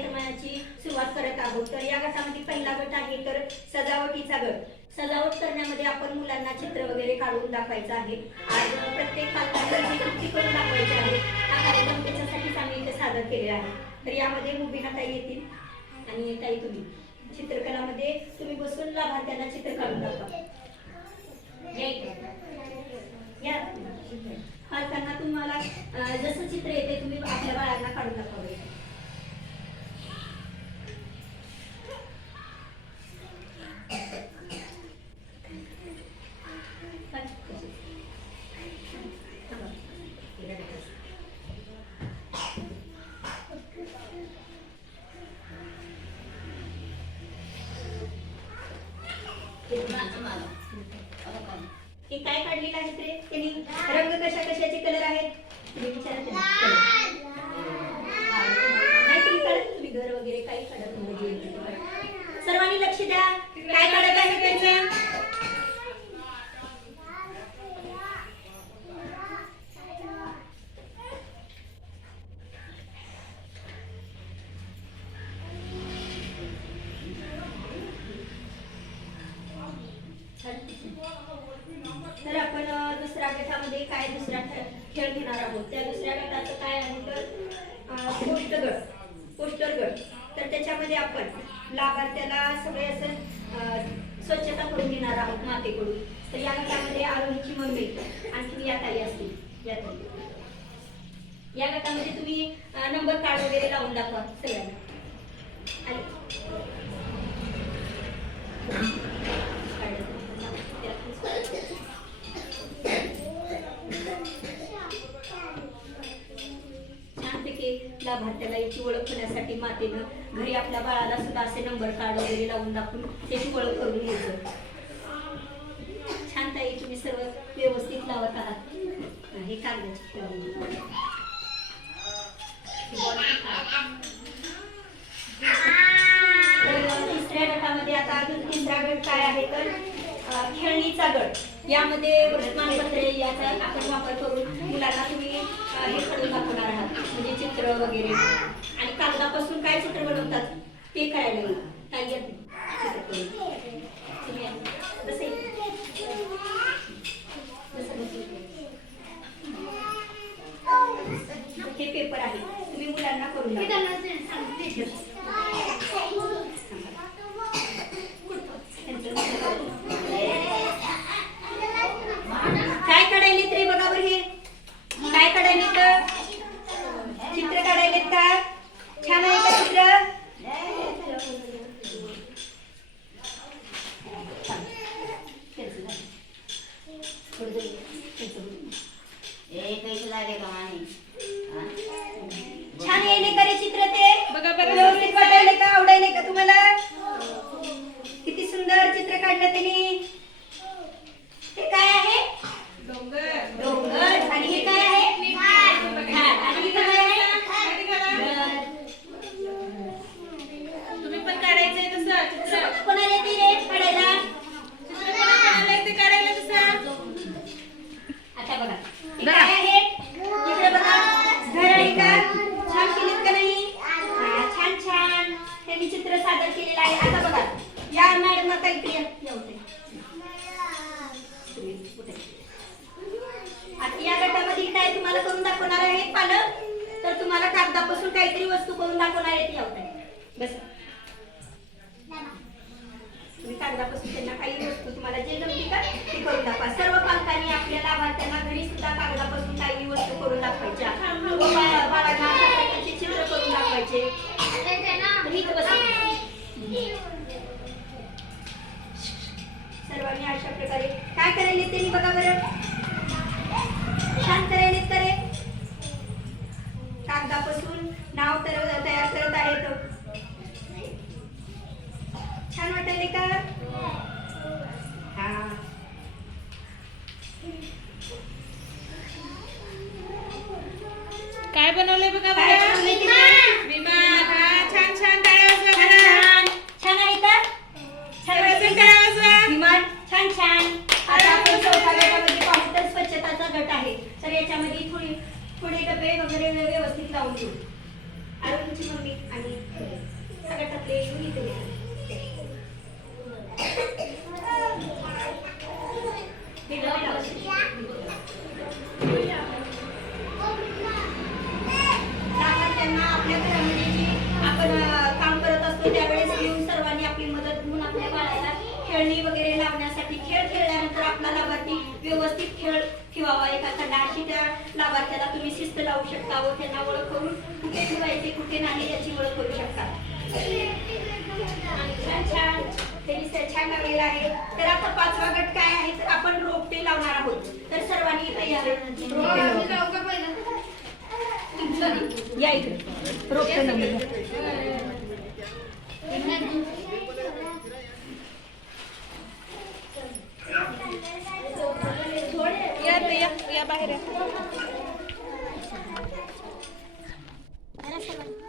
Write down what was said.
कार्यक्रमाची सुरुवात करत आहोत. तर या गटामध्ये पहिला गट आहे तर सजावटीचा गट. सजावट करण्यामध्ये आपण मुलांना चित्र वगैरे काढून दाखवायचं आहे. आज प्रत्येक पालकांनी कृती करून दाखवायची आहे हा कार्यक्रम त्याच्यासाठीच आम्ही इथे सादर केलेला आहे. तर यामध्ये मुबीना ताई येतील आणि ताई तुम्ही. चित्रकलामध्ये तुम्ही बसून लाभार्थ्यांना चित्र काढून दाखवा. या पालकांना तुम्हाला जसं चित्र येते तुम्ही आपल्या बाळांना काढून की काय काढलेलं आहे ते? त्यांनी रंग कशा कशाचे कलर आहेत? तुम्ही विचारत नाही तुम्ही काढत तुम्ही घर वगैरे काही काढत नाही. सर्वांनी लक्ष द्या. काय काढत आहे त्यांनी तर आपण दुसऱ्या गटामध्ये काय दुसरा खेळ घेणार आहोत? त्या दुसऱ्या गटाचं काय आहे तर पोस्टर गट पोस्टर गट तर त्याच्यामध्ये आपण लाभार्थ्याला सगळे असं स्वच्छता करून घेणार आहोत मातेकडून. तर या गटामध्ये आरोहीची मम्मी आणखी या ताई असतील. या ताई. या गटामध्ये तुम्ही नंबर कार्ड वगैरे लावून दाखवा सगळ्यांना आणि छानपैकी लाभार्थ्याला याची ओळख होण्यासाठी मातेनं घरी आपल्या बाळाला सुद्धा असे नंबर कार्ड वगैरे लावून दाखवून त्याची ओळख करून घ्यायचं छान ताई तुम्ही सर्व व्यवस्थित लावत आहात. हे कागदाची तिसऱ्या गटामध्ये आता अजून तिसरा गट काय आहे तर? खेळणीचा गट. यामध्ये वर्तमानपत्रे याचा आपण वापर करून मुलांना तुम्ही हे करून दाखवणार आहात. म्हणजे चित्र वगैरे. आणि कागदापासून काय चित्र बनवतात ते करायला काय हे पेपर आहे. तुम्ही मुलांना करून दाखवा. काय काढायलेत रे बघा बरं हे काय काढायलेत चित्र काढायलेत का छान आहे का चित्र छान येईल का रे चित्र ते. बघा बरं. व्यवस्थित वाटायले का? आवडायले का तुम्हाला? किती सुंदर चित्र काढलं त्यांनी ते काय आहे डोंगर आणि हे काय आहे झाड. आणि हे काय आहे घर. तुम्ही पण काढायचंय तसं चित्र कोणाला येते रे काढायला चित्र कोणी काढायला ते काढायला तसं आता बघा हे काय आहे इकडे बघा घर आहे का छान केलीत का नाही हा, छान छान त्यांनी चित्र सादर केलेलं आहे आता बघा या आता इकडे या. आता या गटामध्ये काय तुम्हाला करून दाखवणार आहे पालक तर तुम्हाला कागदापासून काहीतरी वस्तू करून दाखवणार आहे ती बस तुम्ही कागदापासून त्यांना काही वस्तू तुम्हाला जे जमते का ते करून दाखवा सर्व पालकांनी आपल्या लाभार्थ्यांना घरी सुद्धा कागदापासून काही वस्तू करून दाखवायच्या बाळांना चित्र करून दाखवायचे तुम्ही इथं बसा. सर्वांनी अशा प्रकारे काय करायले त्यांनी बघा बरं त्यामध्ये थोडी थोडे डबे वगैरे व्यवस्थित लावून घेऊ अरुणची तुमची मम्मी आणि सगळ्या टपले येऊन इथे खेळणी वगैरे लावण्यासाठी खेळ खेळल्यानंतर आपला लाभार्थी व्यवस्थित खेळ की बाबा खंडा नाशी त्या लाभार्थ्याला तुम्ही शिस्त लावू शकता व त्यांना ओळख करून कुठे ठेवायचे कुठे नाही याची ओळख करू शकता. छान छान छान लावलेलं आहे. तर आता पाचवा गट काय आहे? तर आपण रोपटे लावणार आहोत. तर सर्वांनी तयार रोपटे या इकडे रोपटे Gracias.